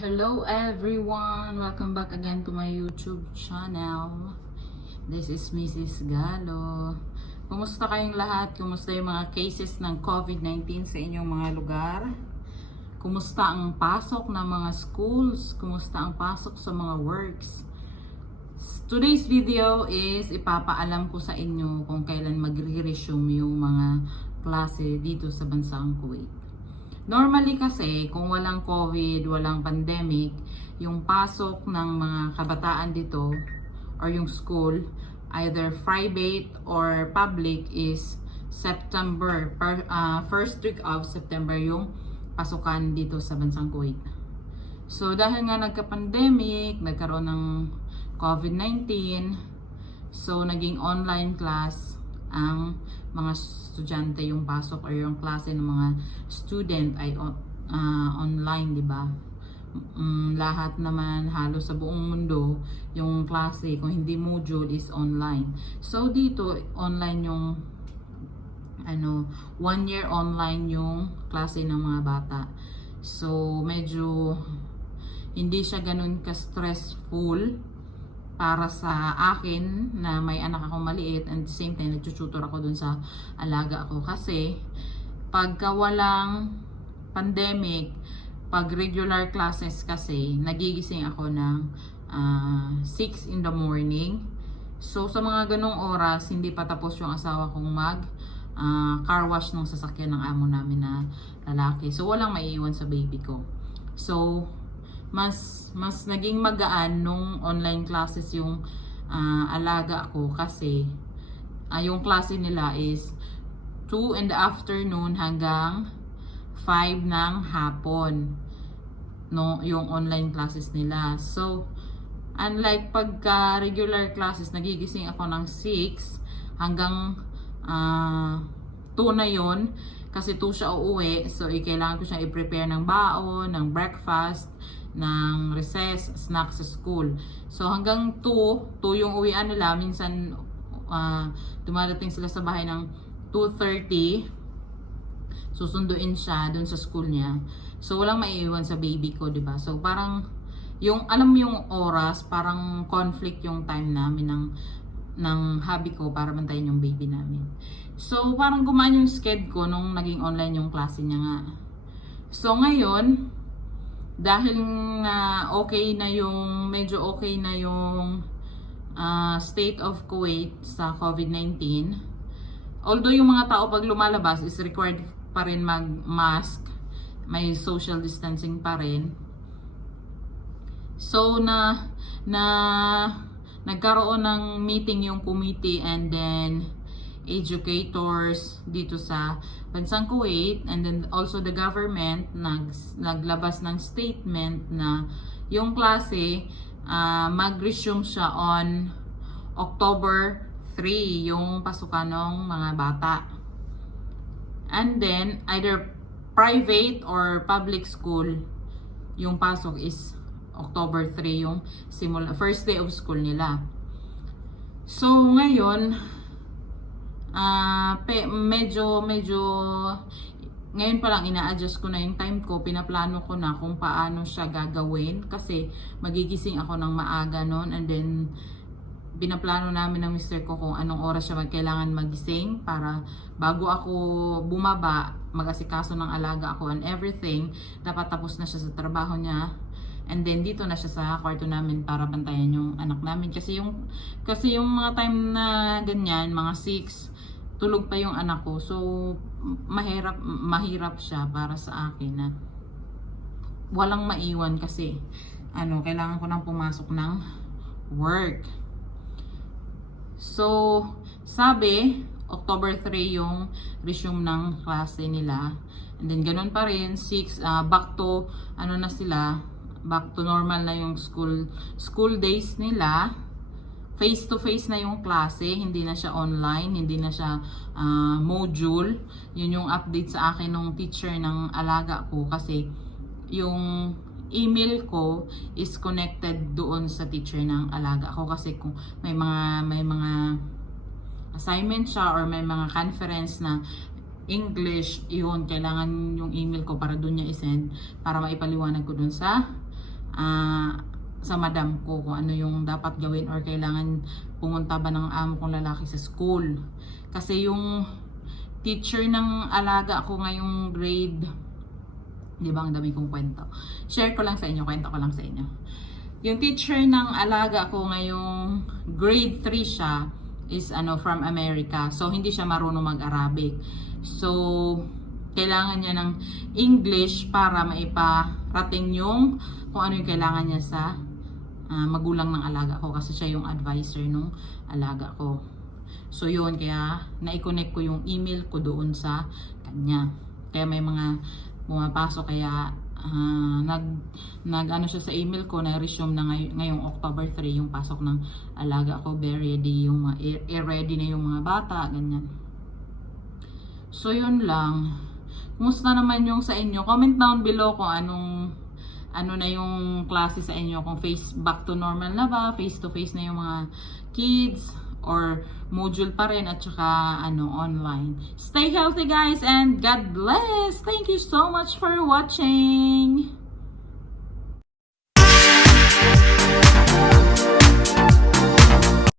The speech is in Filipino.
Hello everyone! Welcome back again to my YouTube channel. This is Mrs. Galo. Kumusta kayong lahat? Kumusta yung mga cases ng COVID-19 sa inyong mga lugar? Kumusta ang pasok ng mga schools? Kumusta ang pasok sa mga works? Today's video is ipapaalam ko sa inyo kung kailan magre-resume yung mga klase dito sa bansang Kuwait. Normally kasi, kung walang COVID, walang pandemic, yung pasok ng mga kabataan dito or yung school, either private or public, is September, first week of September yung pasukan dito sa bansang Kuwait. So dahil nga nagka-pandemic, nagkaroon ng COVID-19, so naging online class ang mga estudyante, yung pasok or yung klase ng mga student ay online, di ba? Lahat naman halos sa buong mundo yung klase, kung hindi module, is online. So dito online yung 1 year online yung klase ng mga bata. So medyo hindi siya ganun ka-stressful para sa akin na may anak akong maliit, and at the same time nagtututor ako dun sa alaga ako. Kasi pagka walang pandemic, pag regular classes kasi, nagigising ako ng 6 in the morning. So sa mga ganong oras, hindi pa tapos yung asawa kong mag car wash ng sasakyan ng amo namin na lalaki. So walang maiiwan sa baby ko. So mas naging magaan nung online classes yung alaga ko, kasi yung klase nila is 2 in the afternoon hanggang 5 ng hapon, no, yung online classes nila. So unlike pagka regular classes, nagigising ako ng 6 hanggang 2 na yon, kasi 2 siya uuwi. So kailangan ko siya i-prepare ng baon, ng breakfast, ng recess, snacks sa school. So hanggang 2 yung uwian nila. Minsan dumadating sila sa bahay ng 2:30. Susunduin siya dun sa school niya. So walang maiiwan sa baby ko, 'di ba? So parang yung alam mo yung oras, parang conflict yung time namin ng hubby ko para bantayan yung baby namin. So parang gumaan yung schedule ko nung naging online yung klase niya nga. So ngayon, dahil medyo okay na yung state of Kuwait sa COVID-19, although yung mga tao pag lumalabas is required pa rin mag-mask, may social distancing pa rin. So nagkaroon ng meeting yung committee and then educators dito sa bansang Kuwait, and then also the government naglabas ng statement na yung klase mag-resume siya on October 3, yung pasukan ng mga bata. And then either private or public school, yung pasok is October 3 yung first day of school nila. So ngayon medyo ngayon pa lang ina-adjust ko na yung time ko, pinaplano ko na kung paano siya gagawin, kasi magigising ako ng maaga noon, and then pinaplano namin ng mister ko kung anong oras siya kailangan magising para bago ako bumaba, mag-asikaso ng alaga ako and everything, dapat tapos na siya sa trabaho niya. And then dito na siya sa kwarto namin para bantayan yung anak namin, kasi yung mga time na ganyan, mga 6, tulog pa yung anak ko. So mahirap siya para sa akin na walang maiwan, kasi kailangan ko nang pumasok ng work. So sabi October 3 yung resume ng klase nila, and then ganun pa rin 6 back to back to normal na yung school days nila. Face to face na yung klase, hindi na siya online, hindi na siya module. Yun yung update sa akin ng teacher ng alaga ko, kasi yung email ko is connected doon sa teacher ng alaga ko, kasi kung may mga assignment siya or may mga conference na English, yun, kailangan yung email ko para doon niya isend para maipaliwanag ko doon sa sa madam ko kung ano yung dapat gawin or kailangan pumunta ba ng amo kong lalaki sa school. Kasi yung teacher ng alaga ko ngayong grade, di ba ang dami kong kwento. Share ko lang sa inyo, kwento ko lang sa inyo. Yung teacher ng alaga ko ngayong grade 3 siya is from America. So hindi siya marunong mag-Arabic. So kailangan niya ng English para maiparating yung kung ano yung kailangan niya sa magulang ng alaga ko kasi siya yung advisor nung alaga ko. So yun, kaya na-connect ko yung email ko doon sa kanya. Kaya may mga pumapasok, kaya nag siya sa email ko na resume na ngayong October 3 yung pasok ng alaga ko. Very ready yung ready na yung mga bata, ganyan. So yun lang. Kumusta naman yung sa inyo? Comment down below kung ano na yung klase sa inyo, kung back to normal na ba, face to face na yung mga kids, or module pa rin at saka online. Stay healthy guys and God bless. Thank you so much for watching.